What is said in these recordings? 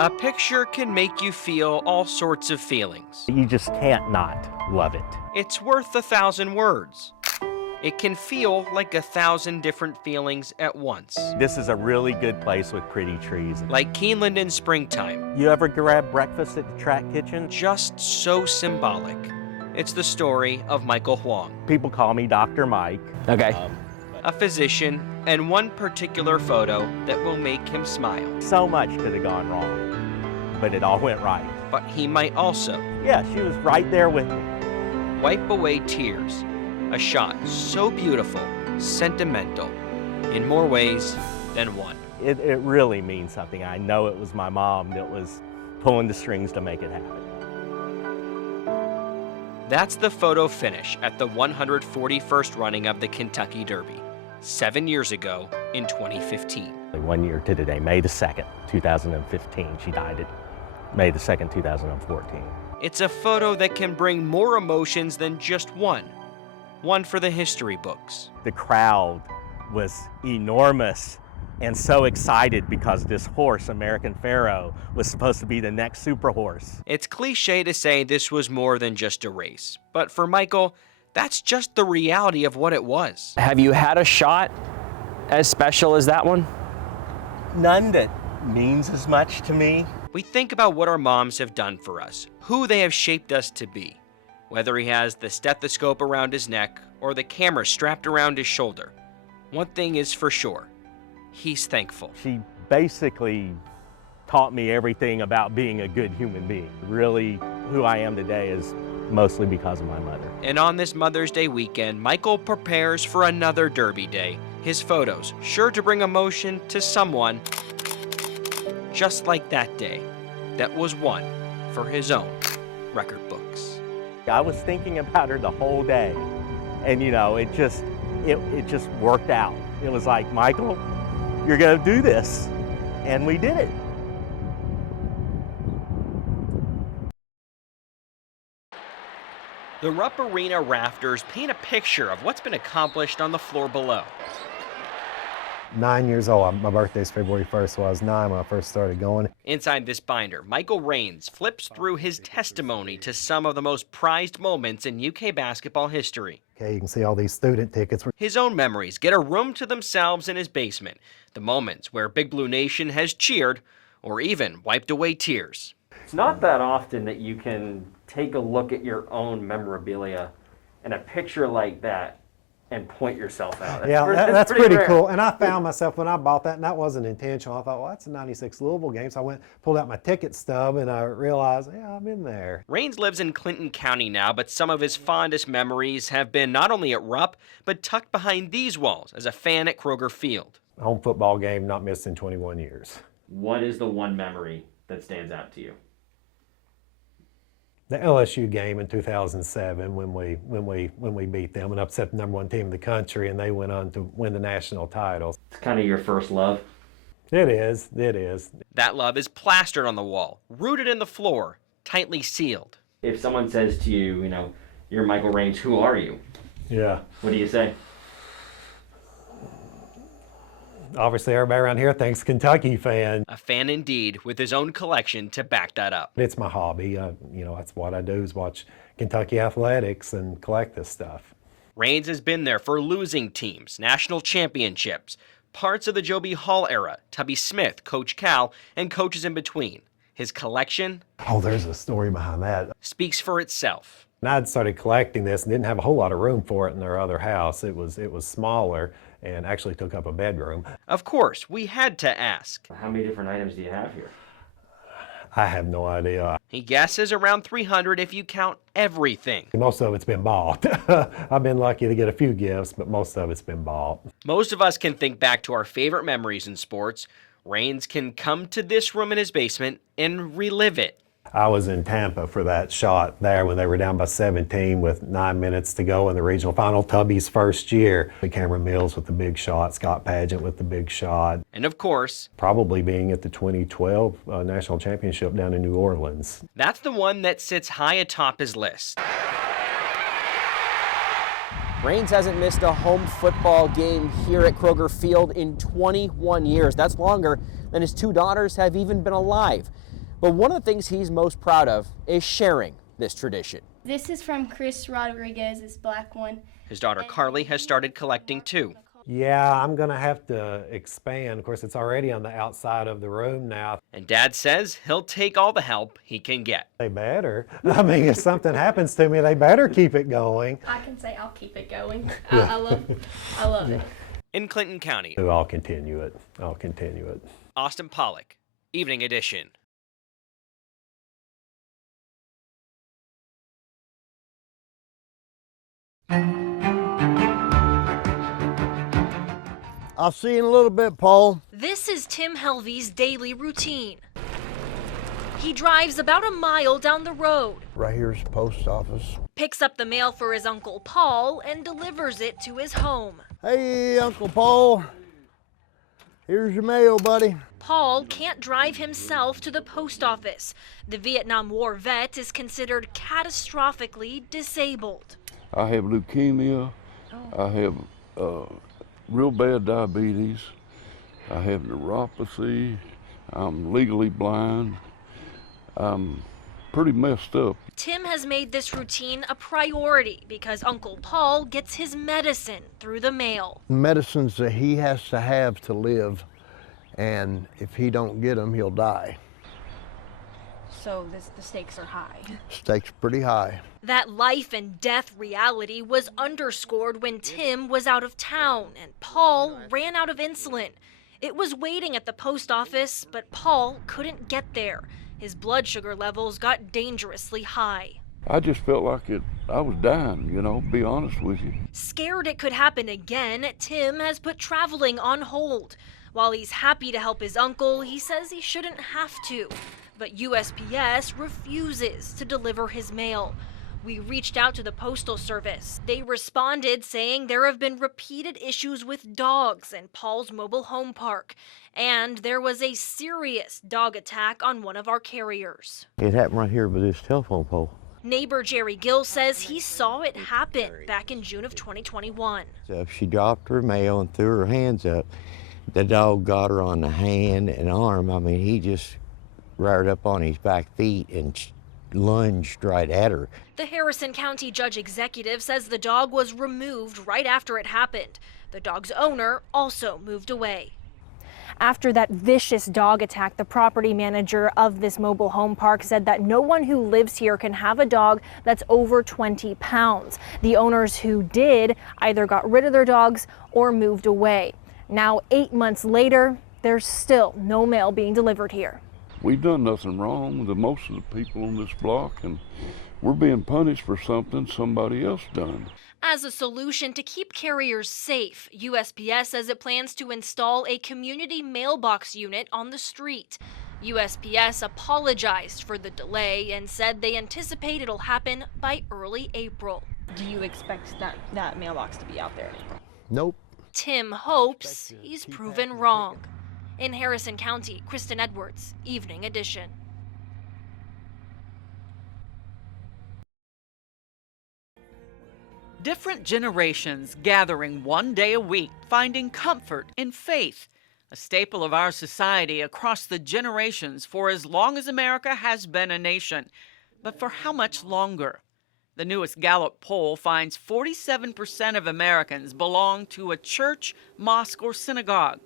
A picture can make you feel all sorts of feelings. You just can't not love it. It's worth 1,000 words. It can feel like 1,000 different feelings at once. This is a really good place with pretty trees. Like Keeneland in springtime. You ever grab breakfast at the track kitchen? Just so symbolic. It's the story of Michael Huang. People call me Dr. Mike. Okay. A physician, and one particular photo that will make him smile. So much could have gone wrong, but it all went right. But he might also. Yeah, she was right there with me. Wipe away tears. A shot so beautiful, sentimental, in more ways than one. It really means something. I know it was my mom that was pulling the strings to make it happen. That's the photo finish at the 141st running of the Kentucky Derby, 7 years ago in 2015. 1 year to today, May the 2nd, 2015. She died at May the 2nd, 2014. It's a photo that can bring more emotions than just one. One for the history books. The crowd was enormous and so excited because this horse, American Pharoah, was supposed to be the next super horse. It's cliche to say this was more than just a race, but for Michael, that's just the reality of what it was. Have you had a shot as special as that one? None that means as much to me. We think about what our moms have done for us, who they have shaped us to be. Whether he has the stethoscope around his neck or the camera strapped around his shoulder, one thing is for sure, he's thankful. She basically taught me everything about being a good human being. Really, who I am today is mostly because of my mother. And on this Mother's Day weekend, Michael prepares for another Derby day. His photos, sure to bring emotion to someone, just like that day, that was one for his own record books. I was thinking about her the whole day, and you know, it just worked out. It was like, Michael, you're gonna do this, and we did it. The Rupp Arena rafters paint a picture of what's been accomplished on the floor below. 9 years old. My birthday's February 1st, so I was 9 when I first started going. Inside this binder, Michael Raines flips through his testimony to some of the most prized moments in UK basketball history. Okay, you can see all these student tickets. His own memories get a room to themselves in his basement. The moments where Big Blue Nation has cheered or even wiped away tears. It's not that often that you can take a look at your own memorabilia and a picture like that and point yourself out. That's pretty cool. And I found myself when I bought that, and that wasn't intentional. I thought, well, that's a 96 Louisville game. So I went, pulled out my ticket stub, and I realized, yeah, I'm in there. Raines lives in Clinton County now, but some of his fondest memories have been not only at Rupp, but tucked behind these walls as a fan at Kroger Field. Home football game not missed in 21 years. What is the one memory that stands out to you? The LSU game in 2007 when we beat them and upset the #1 team in the country, and they went on to win the national title. It's kind of your first love. It is. It is. That love is plastered on the wall, rooted in the floor, tightly sealed. If someone says to you, you know, you're Michael Raines, who are you? Yeah. What do you say? Obviously, everybody around here thinks Kentucky fan. A fan indeed, with his own collection to back that up. It's my hobby. You know, that's what I do is watch Kentucky athletics and collect this stuff. Raines has been there for losing teams, national championships, parts of the Joe B. Hall era, Tubby Smith, Coach Cal, and coaches in between. His collection? Oh, there's a story behind that. Speaks for itself. And I'd started collecting this and didn't have a whole lot of room for it in their other house. It was smaller and actually took up a bedroom. Of course, we had to ask. How many different items do you have here? I have no idea. He guesses around 300 if you count everything. Most of it's been bought. I've been lucky to get a few gifts, but most of it's been bought. Most of us can think back to our favorite memories in sports. Raines can come to this room in his basement and relive it. I was in Tampa for that shot there when they were down by 17 with 9 minutes to go in the regional final. Tubby's first year. Cameron Mills with the big shot, Scott Padgett with the big shot. And of course, probably being at the 2012 National Championship down in New Orleans. That's the one that sits high atop his list. Raines hasn't missed a home football game here at Kroger Field in 21 years. That's longer than his two daughters have even been alive. But one of the things he's most proud of is sharing this tradition. This is from Chris Rodriguez's black one. His daughter Carly has started collecting too. Yeah, I'm going to have to expand. Of course, it's already on the outside of the room now. And Dad says he'll take all the help he can get. They better. I mean, if something happens to me, they better keep it going. I can say I'll keep it going. I love it. In Clinton County, I'll continue it. I'll continue it. Austin Pollock, Evening Edition. I'll see you in a little bit, Paul. This is Tim Helvey's daily routine. He drives about a mile down the road, Right here's the post office. picks up the mail for his Uncle Paul, and delivers it to his home. Hey, Uncle Paul. Here's your mail, buddy. Paul can't drive himself to the post office. The Vietnam War vet is considered catastrophically disabled. I have leukemia. I have real bad diabetes. I have neuropathy. I'm legally blind. I'm pretty messed up. Tim has made this routine a priority because Uncle Paul gets his medicine through the mail. Medicines that he has to have to live, and if he don't get them, he'll die. So the stakes are high. Stakes pretty high. That life and death reality was underscored when Tim was out of town and Paul ran out of insulin. It was waiting at the post office, but Paul couldn't get there. His blood sugar levels got dangerously high. I just felt like I was dying, be honest with you. Scared it could happen again, Tim has put traveling on hold. While he's happy to help his uncle, he says he shouldn't have to. But USPS refuses to deliver his mail. We reached out to the Postal Service. They responded saying there have been repeated issues with dogs in Paul's mobile home park, and there was a serious dog attack on one of our carriers. It happened right here by this telephone pole. Neighbor Jerry Gill says he saw it happen back in June of 2021. So she dropped her mail and threw her hands up. The dog got her on the hand and arm. I mean, he just reared up on his back feet and lunged right at her. The Harrison County Judge Executive says the dog was removed right after it happened. The dog's owner also moved away. After that vicious dog attack, the property manager of this mobile home park said that no one who lives here can have a dog that's over 20 pounds. The owners who did either got rid of their dogs or moved away. Now, 8 months later, there's still no mail being delivered here. We've done nothing wrong with most of the people on this block, and we're being punished for something somebody else done. As a solution to keep carriers safe, USPS says it plans to install a community mailbox unit on the street. USPS apologized for the delay and said they anticipate it'll happen by early April. Do you expect that mailbox to be out there in April? Nope. Tim hopes he's proven wrong. In Harrison County, Kristen Edwards, Evening Edition. Different generations gathering one day a week, finding comfort in faith, a staple of our society across the generations for as long as America has been a nation. But for how much longer? The newest Gallup poll finds 47% of Americans belong to a church, mosque, or synagogue.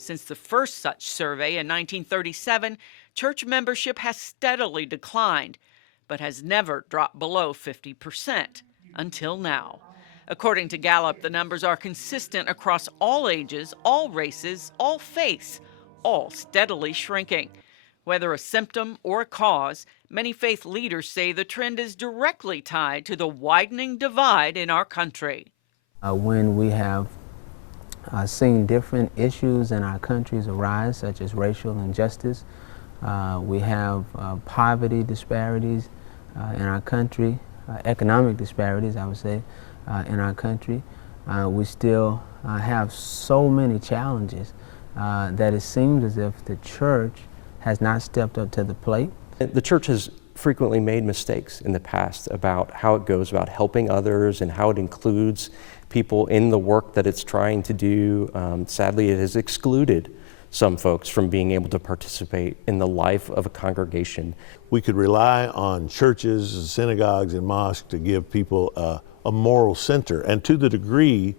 Since the first such survey in 1937, church membership has steadily declined, but has never dropped below 50%. Until now. According to Gallup, the numbers are consistent across all ages, all races, all faiths, all steadily shrinking. Whether a symptom or a cause, many faith leaders say the trend is directly tied to the widening divide in our country. When we have seen different issues in our countries arise, such as racial injustice, we have poverty disparities in our country, economic disparities, I would say, in our country. We still have so many challenges that it seems as if the church has not stepped up to the plate. The church has frequently made mistakes in the past about how it goes about helping others and how it includes people in the work that it's trying to do. Sadly, it has excluded some folks from being able to participate in the life of a congregation. We could rely on churches, synagogues, and mosques to give people a moral center, and to the degree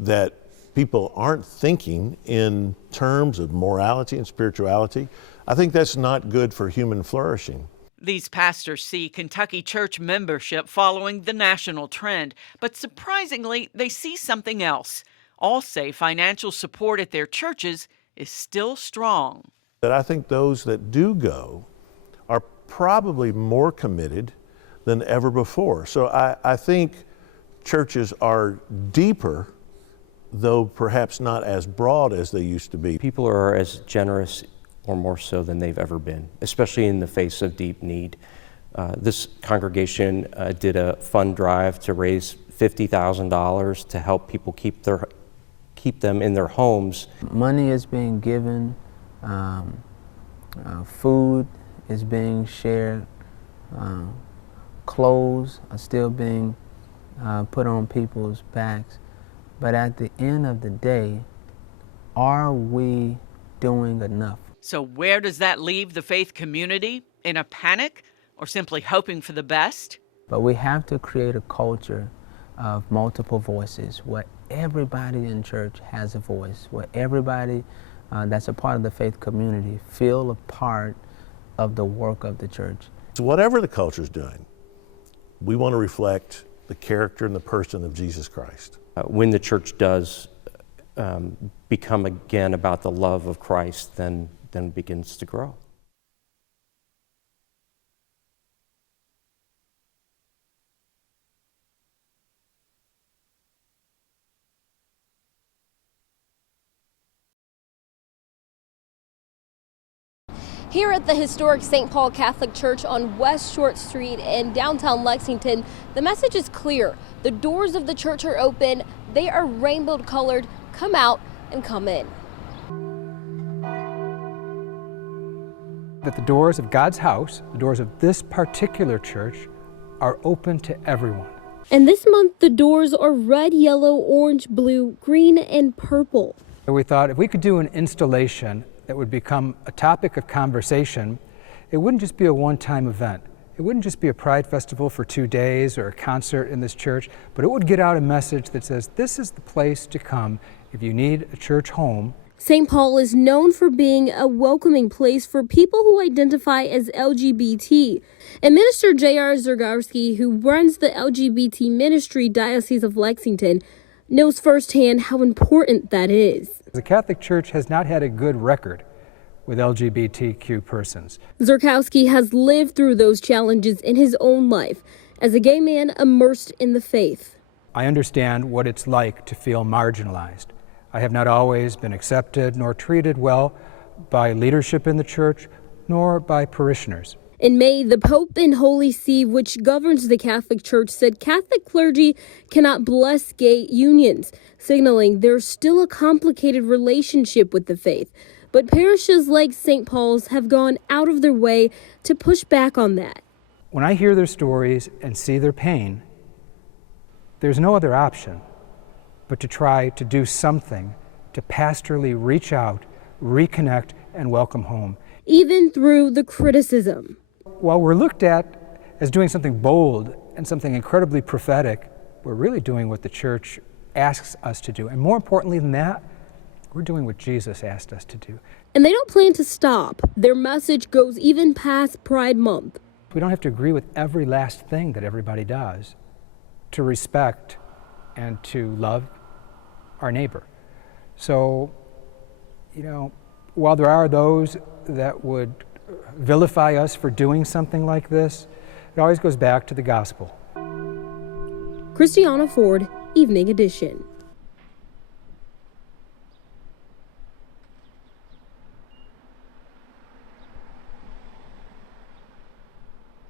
that people aren't thinking in terms of morality and spirituality, I think that's not good for human flourishing. These pastors see Kentucky church membership following the national trend, but surprisingly, they see something else. All say financial support at their churches is still strong. But I think those that do go are probably more committed than ever before. So I think churches are deeper, though perhaps not as broad as they used to be. People are as generous or more so than they've ever been, especially in the face of deep need. This congregation did a fund drive to raise $50,000 to help people keep them in their homes. Money is being given, food is being shared, clothes are still being put on people's backs. But at the end of the day, are we doing enough? So where does that leave the faith community? In a panic or simply hoping for the best? But we have to create a culture of multiple voices where everybody in church has a voice, where everybody that's a part of the faith community feel a part of the work of the church. So whatever the culture is doing, we want to reflect the character and the person of Jesus Christ. When the church does become again about the love of Christ, then it begins to grow. Here at the historic St. Paul Catholic Church on West Short Street in downtown Lexington, the message is clear. The doors of the church are open. They are rainbow colored. Come out and come in. That the doors of God's house, the doors of this particular church, are open to everyone. And this month, the doors are red, yellow, orange, blue, green, and purple. So we thought if we could do an installation that would become a topic of conversation, it wouldn't just be a one-time event. It wouldn't just be a Pride Festival for 2 days or a concert in this church, but it would get out a message that says this is the place to come if you need a church home. St. Paul is known for being a welcoming place for people who identify as LGBT. And Minister J.R. Zergowski, who runs the LGBT ministry Diocese of Lexington, knows firsthand how important that is. The Catholic Church has not had a good record with LGBTQ persons. Zerkowski has lived through those challenges in his own life as a gay man immersed in the faith. I understand what it's like to feel marginalized. I have not always been accepted nor treated well by leadership in the church, nor by parishioners. In May, the Pope and Holy See, which governs the Catholic Church, said Catholic clergy cannot bless gay unions, signaling there's still a complicated relationship with the faith. But parishes like St. Paul's have gone out of their way to push back on that. When I hear their stories and see their pain, there's no other option but to try to do something to pastorally reach out, reconnect, and welcome home. Even through the criticism. While we're looked at as doing something bold and something incredibly prophetic, we're really doing what the church asks us to do. And more importantly than that, we're doing what Jesus asked us to do. And they don't plan to stop. Their message goes even past Pride Month. We don't have to agree with every last thing that everybody does to respect and to love our neighbor. So, while there are those that would vilify us for doing something like this, it always goes back to the gospel. Christiana Ford, Evening Edition.